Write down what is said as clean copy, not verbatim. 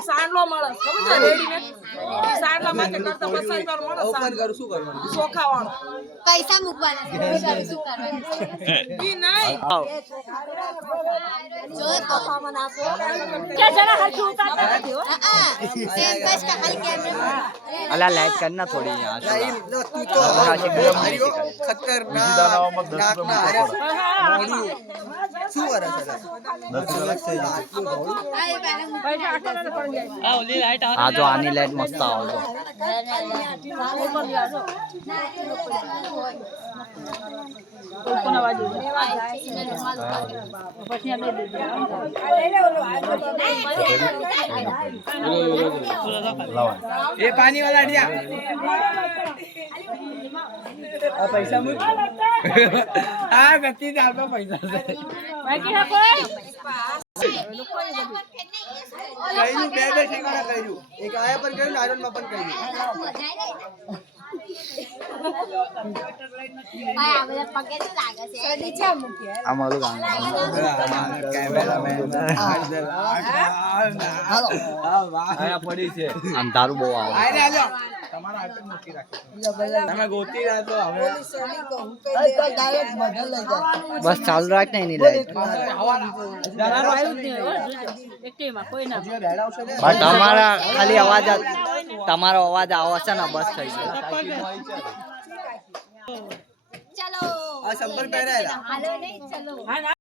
સાંડલો મળે સાંડલા માટે કરતા પસંદ મળે ચોખા વાળો પૈસા મૂકવાના શું કરવાનું ઈ નહીં જો કપામાં નાખો કે જરા હરખું ઉતારતા નથી હો સેમ બસ का हल कैमरा अला लाइट करना थोड़ी यहाँ से तू तो खतरनाक नाकना अरे શું કરે છે हाँ तो आनी लाइट मस्त आओ तो ये पानी वाला हटिया पैसा मुझ हाँ गति डाल पे पैसा से બાકી હે કોઈ कहीं बे बे ठिकाना कहीं एक आया पर कहीं आयरन में अपन कहीं ભાઈ આ બધા પગે તો લાગે છે નીચે મૂકી हमारे गाँव कैमरामैन हेलो हां वाह आया पड़ी छे अंधारू बહુ આવે आले आलो તમારા હાથે મૂકી રાખો તમે ગોતી રહ્યા તો હવે ડાયરેક્ટ બદલ લઈ જાય बस चालू राख नहीं लाइट જનારો આવ્યું જ નહીં એકટીમાં કોઈ ના बट हमारा खाली अवाज તમારો અવાજ આવે છે ને બસ થઈ ગયો ચલો આ સંપર્ક પહેરાયેલા હાલો નહીં ચલો